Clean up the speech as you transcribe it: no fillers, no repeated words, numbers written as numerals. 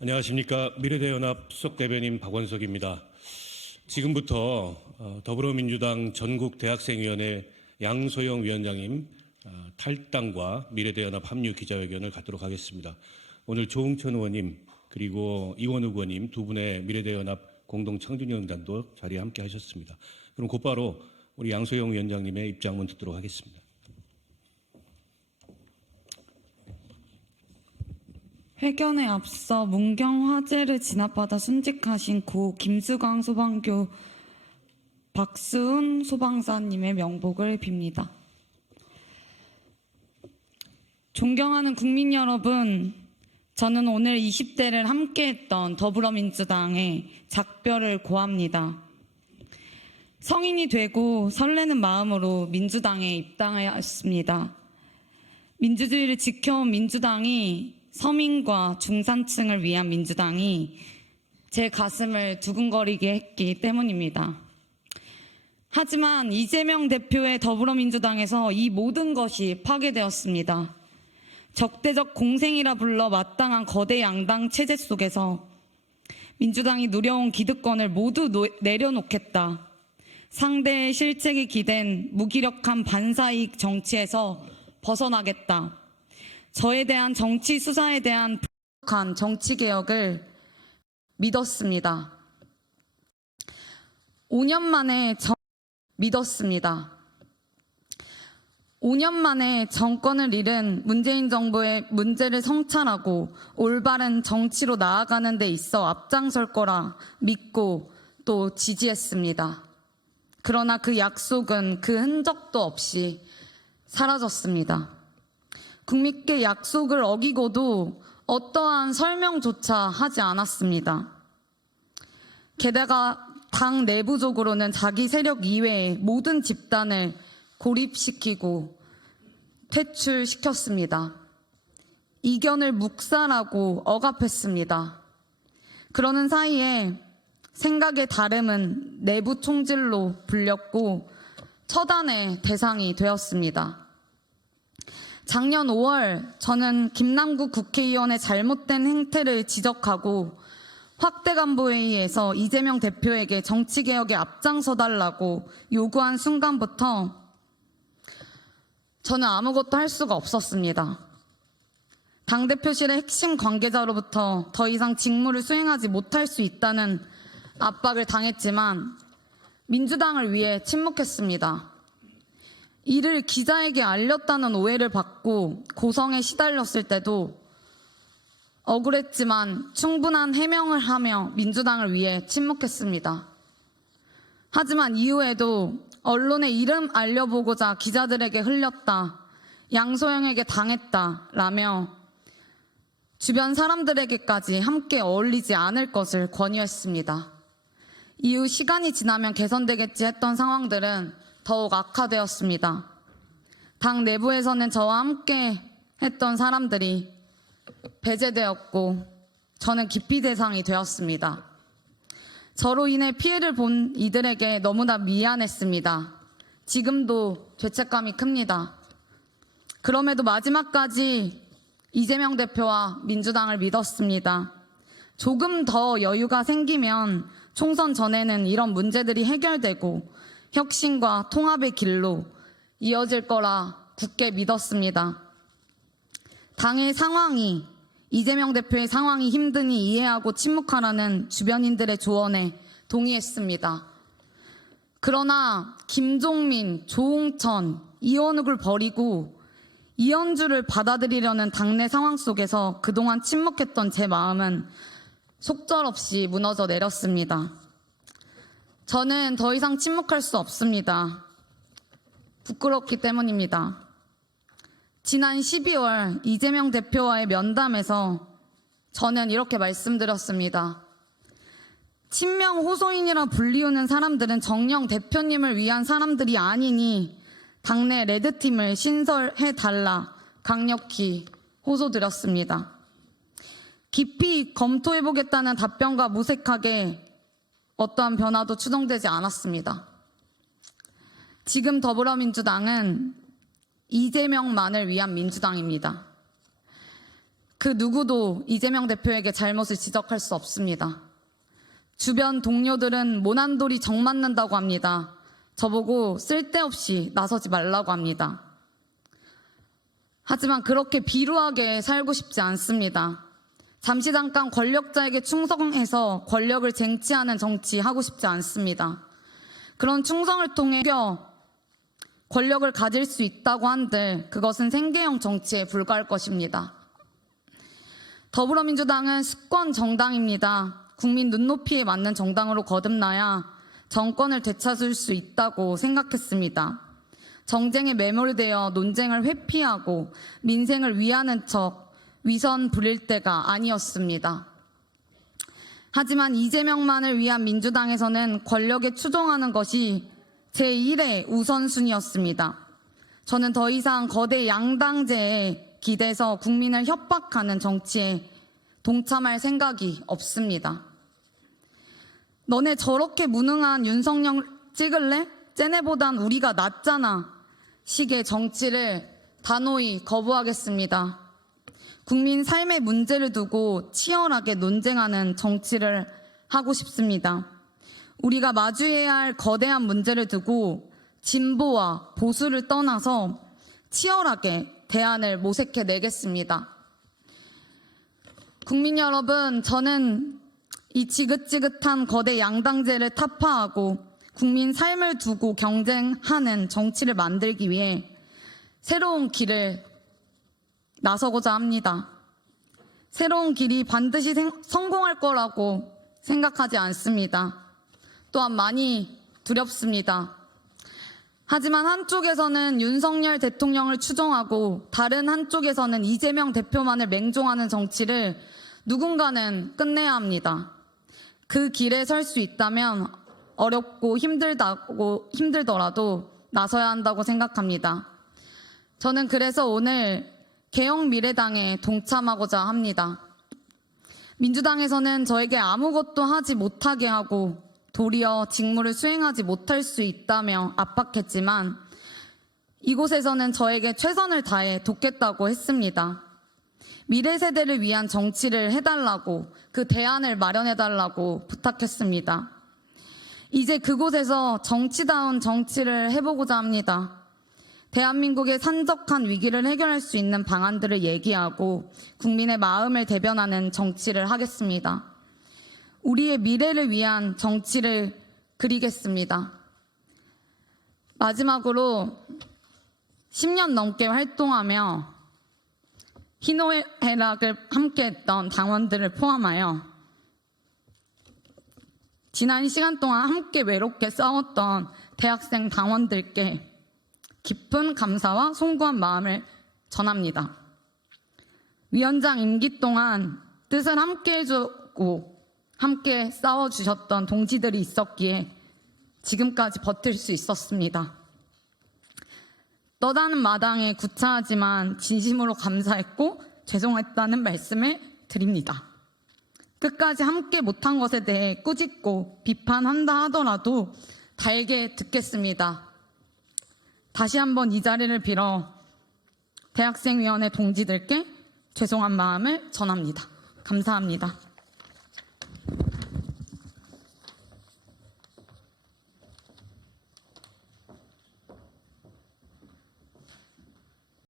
안녕하십니까. 미래대연합 수석대변인 박원석입니다. 지금부터 더불어민주당 전국대학생위원회 양소영 위원장님 탈당과 미래대연합 합류 기자회견을 갖도록 하겠습니다. 오늘 조응천 의원님 그리고 이원욱 의원님 두 분의 미래대연합 공동창준위원단도 자리에 함께 하셨습니다. 그럼 곧바로 우리 양소영 위원장님의 입장문 듣도록 하겠습니다. 회견에 앞서 문경 화재를 진압받아 순직하신 고 김수광 소방교 박수훈 소방사님의 명복을 빕니다. 존경하는 국민 여러분, 저는 오늘 20대를 함께했던 더불어민주당에 작별을 고합니다. 성인이 되고 설레는 마음으로 민주당에 입당하였습니다. 민주주의를 지켜온 민주당이, 서민과 중산층을 위한 민주당이 제 가슴을 두근거리게 했기 때문입니다. 하지만 이재명 대표의 더불어민주당에서 이 모든 것이 파괴되었습니다. 적대적 공생이라 불러 마땅한 거대 양당 체제 속에서 민주당이 누려온 기득권을 모두 내려놓겠다. 상대의 실책이 기댄 무기력한 반사이익 정치에서 벗어나겠다. 저에 대한 정치 수사에 대한 부족한 정치개혁을 믿었습니다. 5년 만에 믿었습니다. 5년 만에 정권을 잃은 문재인 정부의 문제를 성찰하고 올바른 정치로 나아가는 데 있어 앞장설 거라 믿고 또 지지했습니다. 그러나 그 약속은 그 흔적도 없이 사라졌습니다. 국민께 약속을 어기고도 어떠한 설명조차 하지 않았습니다. 게다가 당 내부적으로는 자기 세력 이외의 모든 집단을 고립시키고 퇴출시켰습니다. 이견을 묵살하고 억압했습니다. 그러는 사이에 생각의 다름은 내부 총질로 불렸고 처단의 대상이 되었습니다. 작년 5월 저는 김남국 국회의원의 잘못된 행태를 지적하고 확대간부회의에서 이재명 대표에게 정치개혁에 앞장서달라고 요구한 순간부터 저는 아무것도 할 수가 없었습니다. 당대표실의 핵심 관계자로부터 더 이상 직무를 수행하지 못할 수 있다는 압박을 당했지만 민주당을 위해 침묵했습니다. 이를 기자에게 알렸다는 오해를 받고 고성에 시달렸을 때도 억울했지만 충분한 해명을 하며 민주당을 위해 침묵했습니다. 하지만 이후에도 언론에 이름 알려보고자 기자들에게 흘렸다, 양소영에게 당했다라며 주변 사람들에게까지 함께 어울리지 않을 것을 권유했습니다. 이후 시간이 지나면 개선되겠지 했던 상황들은 더욱 악화되었습니다. 당 내부에서는 저와 함께 했던 사람들이 배제되었고 저는 기피 대상이 되었습니다. 저로 인해 피해를 본 이들에게 너무나 미안했습니다. 지금도 죄책감이 큽니다. 그럼에도 마지막까지 이재명 대표와 민주당을 믿었습니다. 조금 더 여유가 생기면 총선 전에는 이런 문제들이 해결되고 혁신과 통합의 길로 이어질 거라 굳게 믿었습니다. 당의 상황이, 이재명 대표의 상황이 힘드니 이해하고 침묵하라는 주변인들의 조언에 동의했습니다. 그러나 김종민, 조홍천, 이원욱을 버리고 이현주를 받아들이려는 당내 상황 속에서 그동안 침묵했던 제 마음은 속절없이 무너져 내렸습니다. 저는 더 이상 침묵할 수 없습니다. 부끄럽기 때문입니다. 지난 12월 이재명 대표와의 면담에서 저는 이렇게 말씀드렸습니다. 친명 호소인이라 불리우는 사람들은 정녕 대표님을 위한 사람들이 아니니 당내 레드팀을 신설해달라 강력히 호소드렸습니다. 깊이 검토해보겠다는 답변과 무색하게 어떠한 변화도 추정되지 않았습니다. 지금 더불어민주당은 이재명만을 위한 민주당입니다. 그 누구도 이재명 대표에게 잘못을 지적할 수 없습니다. 주변 동료들은 모난돌이 정 맞는다고 합니다. 저보고 쓸데없이 나서지 말라고 합니다. 하지만 그렇게 비루하게 살고 싶지 않습니다. 잠시 잠깐 권력자에게 충성해서 권력을 쟁취하는 정치 하고 싶지 않습니다. 그런 충성을 통해 권력을 가질 수 있다고 한들 그것은 생계형 정치에 불과할 것입니다. 더불어민주당은 수권 정당입니다. 국민 눈높이에 맞는 정당으로 거듭나야 정권을 되찾을 수 있다고 생각했습니다. 정쟁에 매몰되어 논쟁을 회피하고 민생을 위하는 척 위선 부릴 때가 아니었습니다. 하지만 이재명만을 위한 민주당에서는 권력에 추종하는 것이 제1의 우선순위였습니다. 저는 더 이상 거대 양당제에 기대서 국민을 협박하는 정치에 동참할 생각이 없습니다. 너네 저렇게 무능한 윤석열 찍을래? 쟤네보단 우리가 낫잖아. 식의 정치를 단호히 거부하겠습니다. 국민 삶의 문제를 두고 치열하게 논쟁하는 정치를 하고 싶습니다. 우리가 마주해야 할 거대한 문제를 두고 진보와 보수를 떠나서 치열하게 대안을 모색해내겠습니다. 국민 여러분, 저는 이 지긋지긋한 거대 양당제를 타파하고 국민 삶을 두고 경쟁하는 정치를 만들기 위해 새로운 길을 나서고자 합니다. 새로운 길이 반드시 성공할 거라고 생각하지 않습니다. 또한 많이 두렵습니다. 하지만 한쪽에서는 윤석열 대통령을 추종하고 다른 한쪽에서는 이재명 대표만을 맹종하는 정치를 누군가는 끝내야 합니다. 그 길에 설 수 있다면 어렵고 힘들더라도 나서야 한다고 생각합니다. 저는 그래서 오늘 개혁미래당에 동참하고자 합니다. 민주당에서는 저에게 아무것도 하지 못하게 하고 도리어 직무를 수행하지 못할 수 있다며 압박했지만 이곳에서는 저에게 최선을 다해 돕겠다고 했습니다. 미래 세대를 위한 정치를 해달라고, 그 대안을 마련해달라고 부탁했습니다. 이제 그곳에서 정치다운 정치를 해보고자 합니다. 대한민국의 산적한 위기를 해결할 수 있는 방안들을 얘기하고 국민의 마음을 대변하는 정치를 하겠습니다. 우리의 미래를 위한 정치를 그리겠습니다. 마지막으로 10년 넘게 활동하며 희노애락을 함께했던 당원들을 포함하여 지난 시간 동안 함께 외롭게 싸웠던 대학생 당원들께 깊은 감사와 송구한 마음을 전합니다. 위원장 임기 동안 뜻을 함께 해주고 함께 싸워주셨던 동지들이 있었기에 지금까지 버틸 수 있었습니다. 떠나는 마당에 구차하지만 진심으로 감사했고 죄송했다는 말씀을 드립니다. 끝까지 함께 못한 것에 대해 꾸짖고 비판한다 하더라도 달게 듣겠습니다. 다시 한번 이 자리를 빌어 대학생위원회 동지들께 죄송한 마음을 전합니다. 감사합니다.